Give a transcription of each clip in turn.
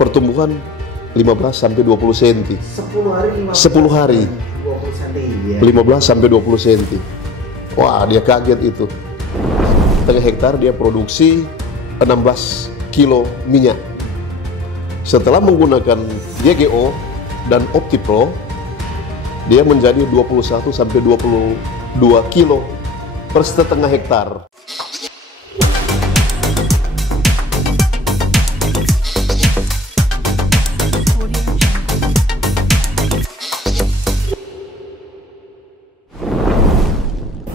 pertumbuhan 15 sampai 20 cm. 10 hari 10 hari 20 cm ya. 15 sampai 20 cm. Wah, dia kaget itu. Setengah hektar dia produksi 16 kilo minyak. Setelah menggunakan GGO dan OptiPro, dia menjadi 21 sampai 22 kilo per setengah hektar.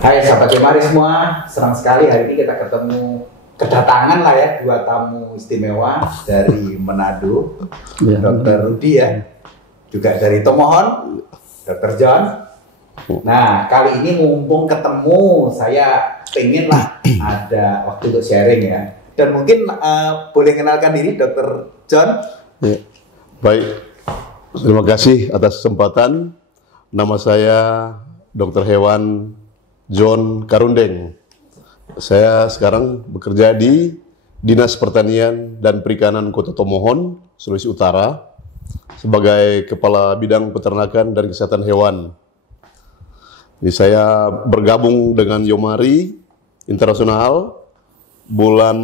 Hai sahabat Yomari semua, senang sekali hari ini kita kedatangan lah ya dua tamu istimewa dari Manado, ya, Dr. Rudy ya, juga dari Tomohon, Dr. John. Nah kali ini mumpung ketemu, saya pengen lah ada waktu untuk sharing ya. Dan mungkin boleh kenalkan diri Dr. John. Ya. Baik, terima kasih atas kesempatan. Nama saya Dr. Hewan John Karundeng. Saya sekarang bekerja di Dinas Pertanian dan Perikanan Kota Tomohon, Sulawesi Utara, sebagai Kepala Bidang Peternakan dan Kesehatan Hewan. Jadi saya bergabung dengan Yomari Internasional bulan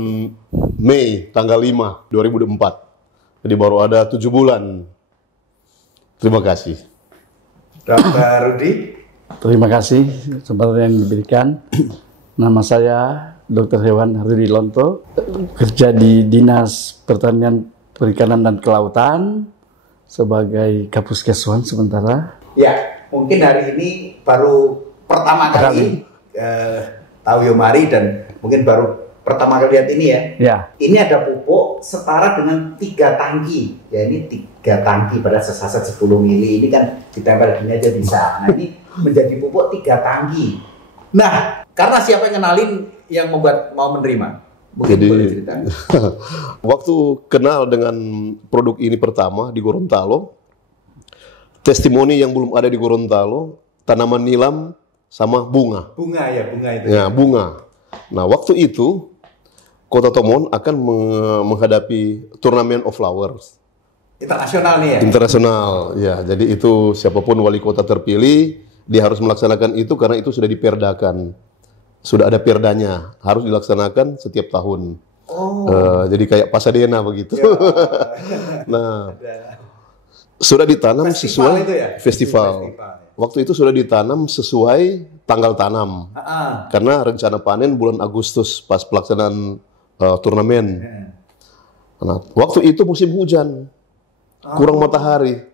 Mei tanggal 5 2004. Jadi baru ada 7 bulan. Terima kasih. Dr. Rudy. Terima kasih kesempatan yang diberikan. Nama saya Dr. Hewan Rudy Lonto, kerja di Dinas Pertanian, Perikanan dan Kelautan sebagai Kapuskeswan sementara. Ya, mungkin hari ini baru pertama kali tahu Yomari dan mungkin baru pertama kali lihat ini ya. Ya. Ini ada pupuk setara dengan 3 tangki. Ya ini 3 tangki pada sesasat 10 mili. Ini kan ditempel gini aja bisa. Nah ini menjadi pupuk 3 tangki. Nah, karena siapa yang kenalin yang membuat mau menerima? Mungkin Jadi, boleh cerita. waktu kenal dengan produk ini pertama di Gorontalo, testimoni yang belum ada di Gorontalo, tanaman nilam sama bunga. Bunga ya, bunga itu. Ya, bunga. Nah, waktu itu Kota Tomohon akan menghadapi Turnamen of Flowers. Internasional nih ya? Internasional, ya. Jadi itu siapapun wali kota terpilih, dia harus melaksanakan itu karena itu sudah diperdakan. Sudah ada perdanya, harus dilaksanakan setiap tahun. Oh. Jadi kayak Pasadena begitu. Ya. Nah, sudah ditanam Festival sesuai itu ya? festival. Festival. Waktu itu sudah ditanam sesuai tanggal tanam. Karena rencana panen bulan Agustus pas pelaksanaan turnamen. Nah, waktu itu musim hujan, kurang matahari.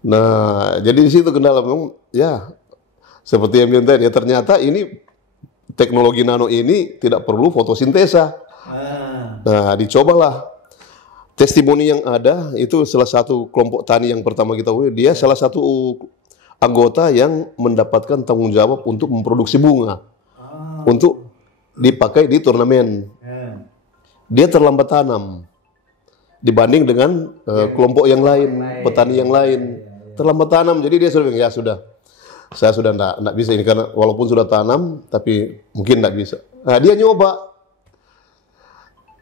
Nah, jadi di situ kendala memang ya seperti yang bilang tadi, ya ternyata ini teknologi nano ini tidak perlu fotosintesa. Nah, dicobalah. Testimoni yang ada itu salah satu kelompok tani yang pertama kita punya, dia salah satu anggota yang mendapatkan tanggung jawab untuk memproduksi bunga untuk dipakai di turnamen. Dia terlambat tanam dibanding dengan kelompok yang lain, petani yang lain. Terlambat tanam, jadi dia sudah bilang, ya sudah, saya sudah enggak bisa ini karena walaupun sudah tanam, tapi mungkin enggak bisa. Nah, dia nyoba.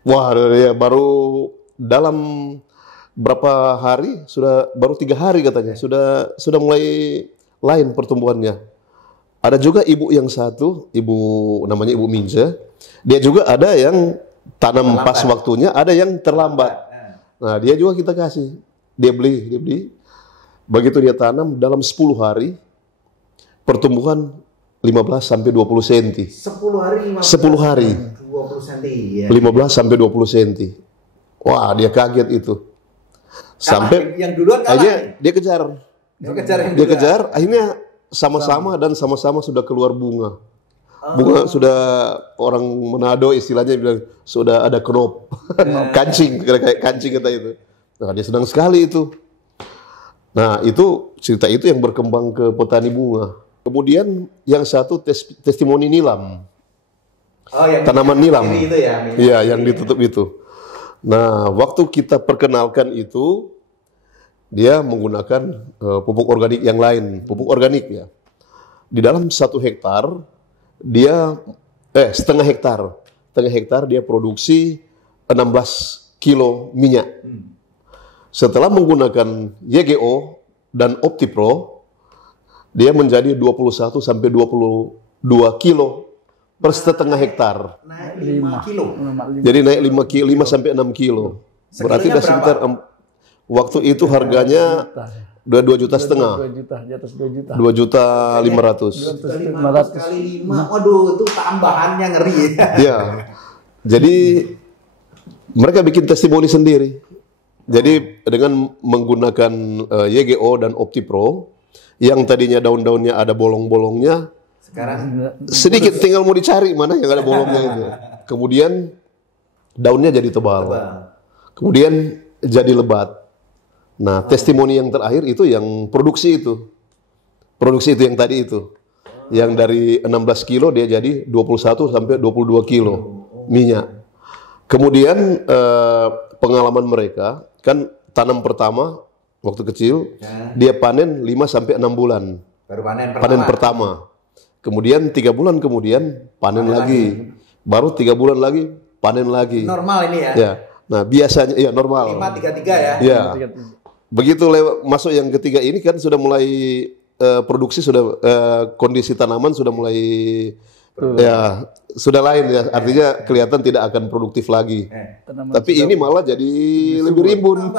Wah, dia baru dalam berapa hari, baru 3 hari katanya, sudah mulai lain pertumbuhannya. Ada juga ibu yang satu, namanya Ibu Minja, dia juga ada yang tanam terlambat. Pas waktunya, ada yang terlambat. Nah, dia juga kita kasih, dia beli. Begitu dia tanam, dalam 10 hari, pertumbuhan 15 sampai 20 cm. 10 hari 10 hari 20 cm ya. 15 sampai 20 cm. Wah, dia kaget itu. Sampai yang duluan kalah. dia kejar. Dia kejar, akhirnya sama-sama dan sama-sama sudah keluar bunga. Bunga sudah orang Manado istilahnya bilang sudah ada crop. Kancing, kayak kancing kata itu. Nah, dia senang sekali itu. Nah, itu cerita itu yang berkembang ke petani bunga. Kemudian yang satu testimoni nilam. Yang tanaman nilam. Itu ya, iya, yang ditutup itu. Nah, waktu kita perkenalkan itu, dia menggunakan pupuk organik yang lain, pupuk organik ya. Di dalam 1 hektar, dia setengah hektar dia produksi 16 kilo minyak. Setelah menggunakan YGO dan OptiPro, dia menjadi 21 sampai 22 kilo per setengah hektar. Naik 5 kilo. Jadi naik 5 sampai 6 kilo. Berarti udah sekitar waktu itu harganya udah 2,5 juta. 2 juta, di atas 2 juta. 2,5 juta. 500 kali 5. Waduh, itu tambahannya ngeri. Ya. Jadi mereka bikin testimoni sendiri. Jadi dengan menggunakan YGO dan OptiPro yang tadinya daun-daunnya ada bolong-bolongnya, sekarang sedikit tinggal mau dicari mana yang ada bolongnya itu. Kemudian daunnya jadi tebal. Kemudian jadi lebat. Nah, testimoni yang terakhir itu yang produksi itu. Produksi itu yang tadi itu. Yang dari 16 kilo dia jadi 21 sampai 22 kilo minyak. Kemudian pengalaman mereka, kan tanam pertama waktu kecil, dia panen 5 sampai 6 bulan. baru Panen pertama. Kemudian 3 bulan kemudian panen lagi. Baru 3 bulan lagi panen lagi. Normal ini ya. Ya. Nah, biasanya ya normal. 5-3-3 ya. Ya. Begitu masuk yang ketiga ini kan sudah mulai produksi, sudah kondisi tanaman sudah mulai ya sudah lain ya, artinya kelihatan tidak akan produktif lagi. Tapi ini malah jadi lebih rimbun.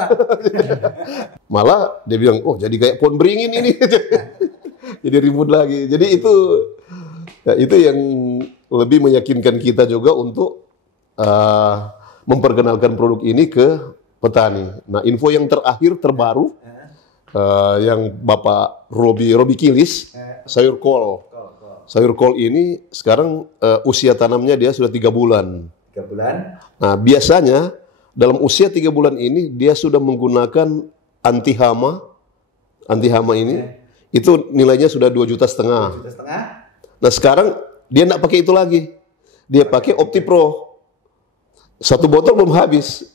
Malah dia bilang, oh jadi kayak pohon beringin ini. Jadi ribut lagi. Jadi itu yang lebih meyakinkan kita juga untuk memperkenalkan produk ini ke petani. Nah, info yang terakhir terbaru yang Bapak Robi Kilis, sayur kol. Sayur kol ini sekarang usia tanamnya dia sudah 3 bulan. 3 bulan. Nah, biasanya dalam usia 3 bulan ini dia sudah menggunakan anti hama. Anti hama ini itu nilainya sudah 2,5 juta. 2,5 juta. Nah, sekarang dia tidak pakai itu lagi. Dia pakai OptiPro. 1 botol belum habis.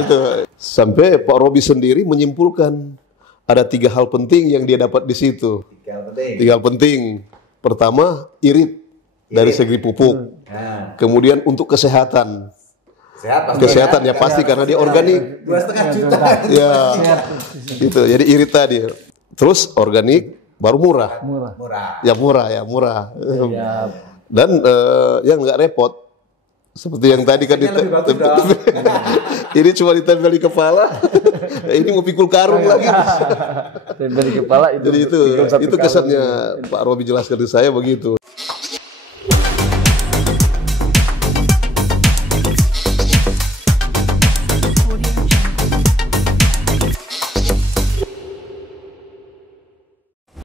Itu. Sampai Pak Robi sendiri menyimpulkan ada 3 hal penting yang dia dapat di situ. 3 hal penting. Pertama, irit dari segi pupuk. Kemudian untuk kesehatan. Kesehatan ya pasti karena dia organik. 2,5 juta. Ya. Itu. Jadi irit tadi. Terus organik baru murah. Ya murah. Dan yang nggak repot. Seperti yang tadi kan ini cuma ditempel di kepala. Ini mau pikul karung lagi. Tempel di kepala itu. Jadi itu kesannya Pak Robi jelaskan ke saya begitu.